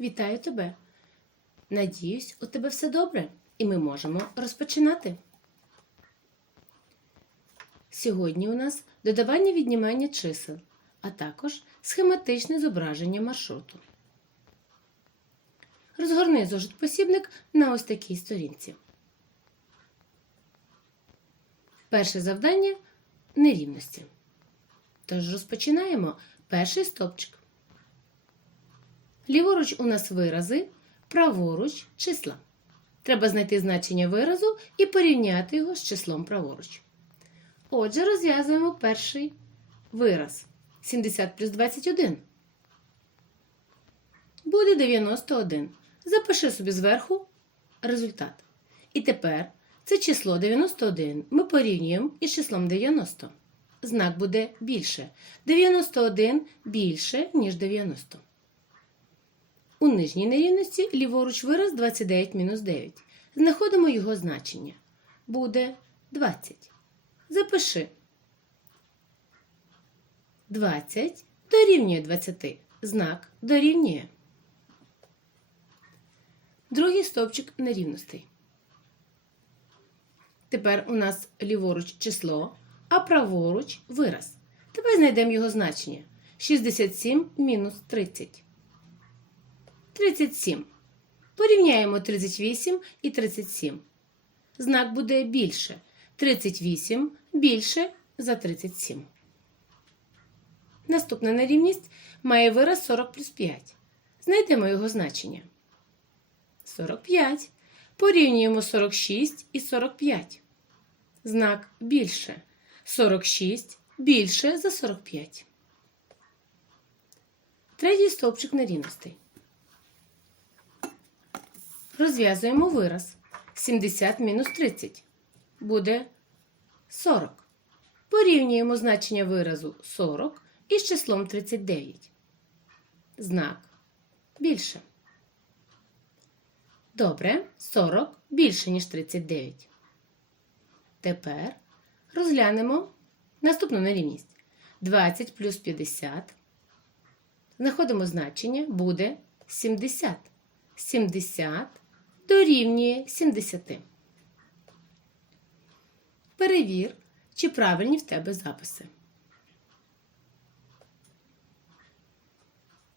Вітаю тебе. Надіюсь, у тебе все добре, і ми можемо розпочинати. Сьогодні у нас додавання віднімання чисел, а також схематичне зображення маршруту. Розгорни зошит посібник на ось такій сторінці. Перше завдання нерівності. Тож розпочинаємо перший стопчик. Ліворуч у нас вирази, праворуч числа. Треба знайти значення виразу і порівняти його з числом праворуч. Отже, розв'язуємо перший вираз. 70 плюс 21. Буде 91. Запиши собі зверху результат. І тепер це число 91 ми порівнюємо із числом 90. Знак буде більше. 91 більше, ніж 90. У нижній нерівності ліворуч вираз 29-9. Знаходимо його значення. Буде 20. Запиши. 20 дорівнює 20. Знак дорівнює. Другий стовпчик нерівностей. Тепер у нас ліворуч число, а праворуч вираз. Давай знайдемо його значення. 67 мінус 30. 37. Порівняємо 38 і 37. Знак буде більше. 38 більше за 37. Наступна нерівність має вираз 40 плюс 5. Знайдемо його значення. 45. Порівнюємо 46 і 45. Знак більше. 46 більше за 45. Третій стовпчик нерівностей. Розв'язуємо вираз. 70 мінус 30 буде 40. Порівнюємо значення виразу 40 із числом 39. Знак більше. Добре, 40 більше, ніж 39. Тепер розглянемо наступну нерівність. 20 плюс 50. Знаходимо значення буде 70. 70 дорівнює 70. Перевір, чи правильні в тебе записи.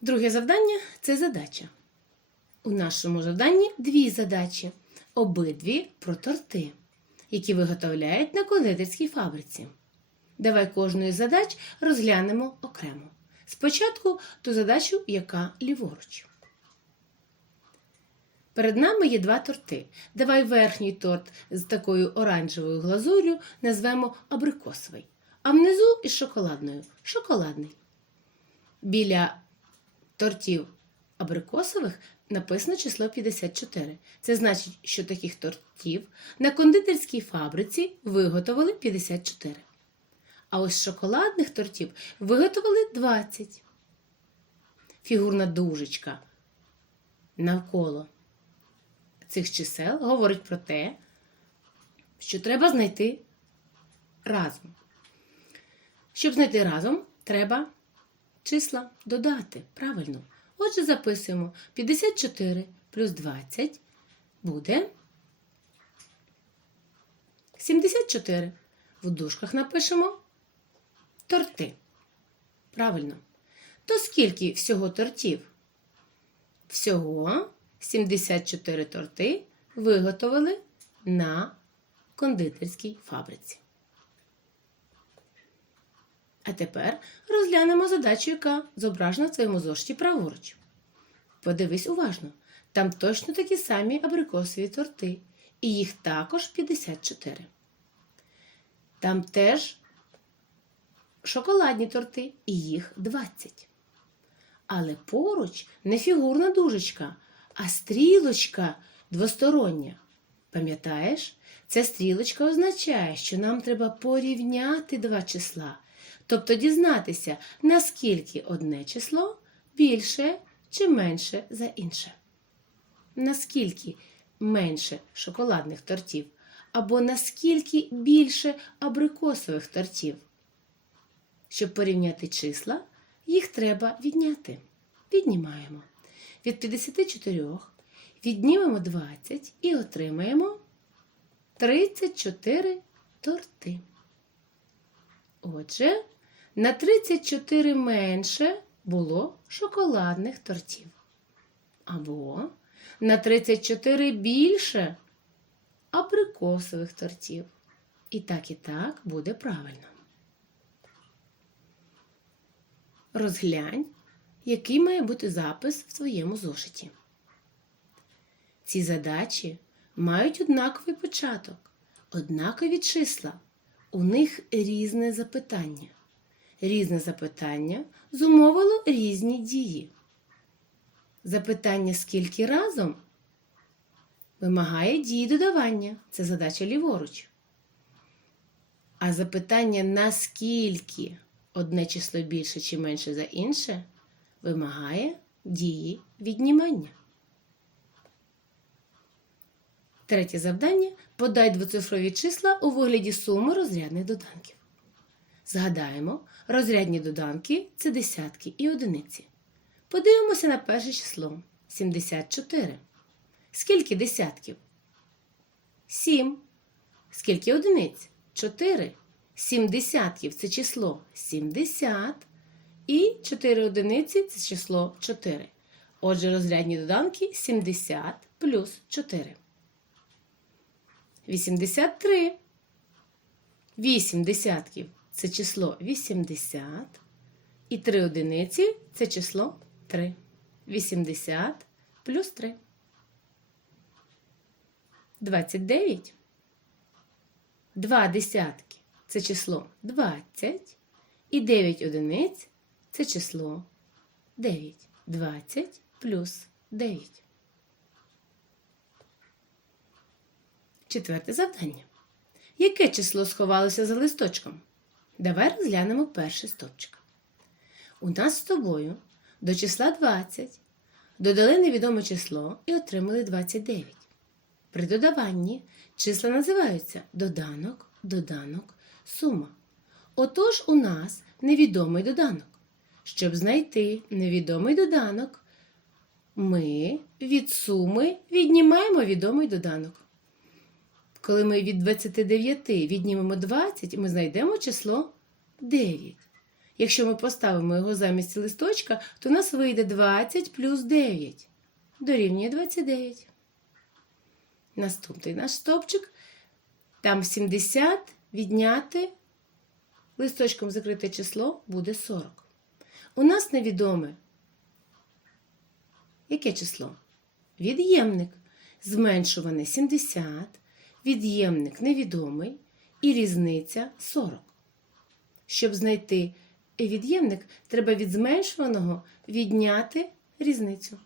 Друге завдання це задача. У нашому завданні дві задачі. Обидві про торти, які виготовляють на кондитерській фабриці. Давай кожну із задач розглянемо окремо. Спочатку ту задачу, яка ліворуч. Перед нами є два торти. Давай верхній торт з такою оранжевою глазур'ю назвемо абрикосовий, а внизу із шоколадною шоколадний. Біля тортів абрикосових написано число 54. Це значить, що таких тортів на кондитерській фабриці виготовили 54. А ось шоколадних тортів виготовили 20. Фігурна дужечка навколо цих чисел говорить про те, що треба знайти разом. Щоб знайти разом, треба числа додати правильно. Отже, записуємо 54 плюс 20 буде 74. В дужках напишемо торти. Правильно. То скільки всього тортів? Всього 74 торти виготовили на кондитерській фабриці. А тепер розглянемо задачу, яка зображена в своєму зошиті праворуч. Подивись уважно, там точно такі самі абрикосові торти, і їх також 54. Там теж шоколадні торти, і їх 20. Але поруч не фігурна дужечка, а стрілочка двостороння. Пам'ятаєш, ця стрілочка означає, що нам треба порівняти два числа, тобто дізнатися, наскільки одне число більше чи менше за інше. Наскільки менше шоколадних тортів, або наскільки більше абрикосових тортів. Щоб порівняти числа, їх треба відняти. Віднімаємо. Від 54 віднімемо 20 і отримаємо 34 торти. Отже, на 34 менше було шоколадних тортів. Або на 34 більше абрикосових тортів. І так, і так буде правильно. Розглянь, який має бути запис в твоєму зошиті. Ці задачі мають однаковий початок, однакові числа. У них різне запитання. Різне запитання зумовило різні дії. Запитання скільки разом вимагає дії додавання. Це задача ліворуч. А запитання наскільки одне число більше чи менше за інше вимагає дії віднімання. Третє завдання подай двоцифрові числа у вигляді суми розрядних доданків. Згадаємо, розрядні доданки це десятки і одиниці. Подивимося на перше число 74. Скільки десятків? 7. Скільки одиниць? 4. 7 десятків це число 70. І 4 одиниці це число 4. Отже, розрядні доданки 70 плюс 4. 83. 8 десятків це число 80. І 3 одиниці це число 3. 80 плюс 3. 29. 2 десятки це число 20. І 9 одиниць це число 9. 20 плюс 9. Четверте завдання. Яке число сховалося за листочком? Давай розглянемо перший стовпчик. У нас з тобою до числа 20 додали невідоме число і отримали 29. При додаванні числа називаються доданок, доданок, сума. Отож у нас невідомий доданок. Щоб знайти невідомий доданок, ми від суми віднімаємо відомий доданок. Коли ми від 29 віднімемо 20, ми знайдемо число 9. Якщо ми поставимо його замість листочка, то у нас вийде 20 плюс 9. Дорівнює 29. Наступний наш стовпчик. Там 70 відняти листочком закрите число буде 40. У нас невідоме. Яке число? Від'ємник. Зменшуване 70, від'ємник невідомий і різниця 40. Щоб знайти від'ємник, треба від зменшуваного відняти різницю.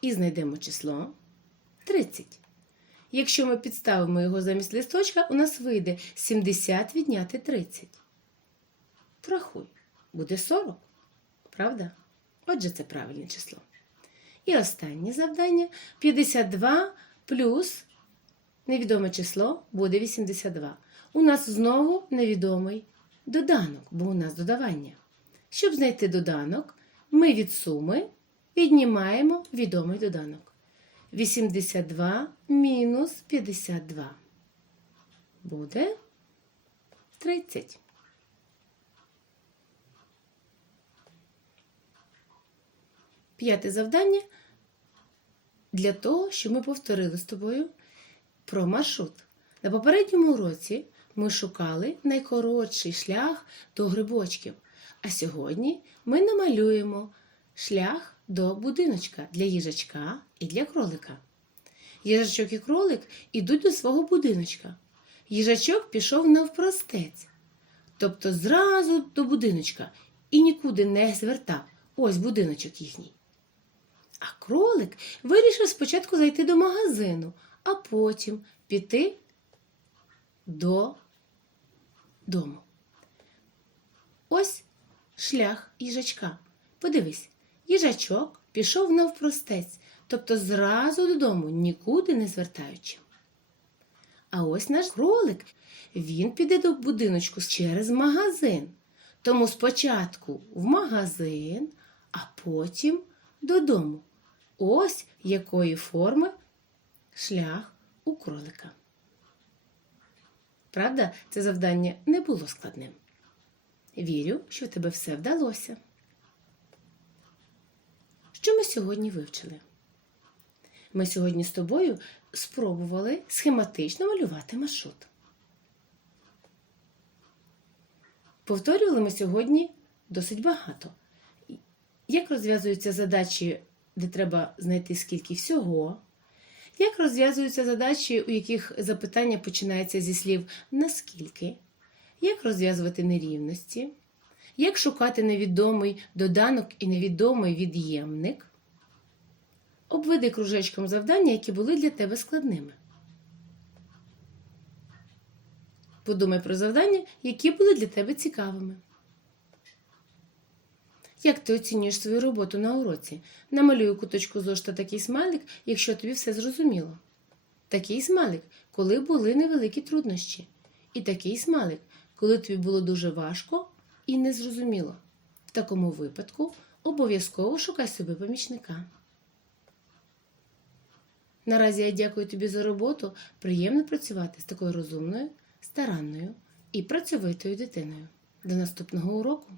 І знайдемо число 30. Якщо ми підставимо його замість листочка, у нас вийде 70 відняти 30. Порахуй, буде 40. Правда? Отже, це правильне число. І останнє завдання 52 плюс невідоме число буде 82. У нас знову невідомий доданок, бо у нас додавання. Щоб знайти доданок, ми від суми віднімаємо відомий доданок. 82 мінус 52 буде 30. П'яте завдання для того, щоб ми повторили з тобою про маршрут. На попередньому уроці ми шукали найкоротший шлях до грибочків. А сьогодні ми намалюємо шлях до будиночка для їжачка і для кролика. Їжачок і кролик ідуть до свого будиночка. Їжачок пішов навпростець, тобто зразу до будиночка і нікуди не звертав. Ось будиночок їхній. А кролик вирішив спочатку зайти до магазину, а потім піти до дому. Ось шлях їжачка. Подивись, їжачок пішов навпростець, тобто зразу додому, нікуди не звертаючи. А ось наш кролик, він піде до будиночку через магазин. Тому спочатку в магазин, а потім додому. Ось якої форми шлях у кролика. Правда, це завдання не було складним. Вірю, що тебе все вдалося. Що ми сьогодні вивчили? Ми сьогодні з тобою спробували схематично малювати маршрут. Повторювали ми сьогодні досить багато. Як розв'язуються задачі, де треба знайти скільки всього, як розв'язуються задачі, у яких запитання починається зі слів наскільки, як розв'язувати нерівності, як шукати невідомий доданок і невідомий від'ємник, обведи кружечком завдання, які були для тебе складними. Подумай про завдання, які були для тебе цікавими. Як ти оцінюєш свою роботу на уроці? Намалюй у куточку зошита такий смайлик, якщо тобі все зрозуміло. Такий смайлик, коли були невеликі труднощі. І такий смайлик, коли тобі було дуже важко і незрозуміло. В такому випадку обов'язково шукай собі помічника. Наразі я дякую тобі за роботу. Приємно працювати з такою розумною, старанною і працьовитою дитиною. До наступного уроку!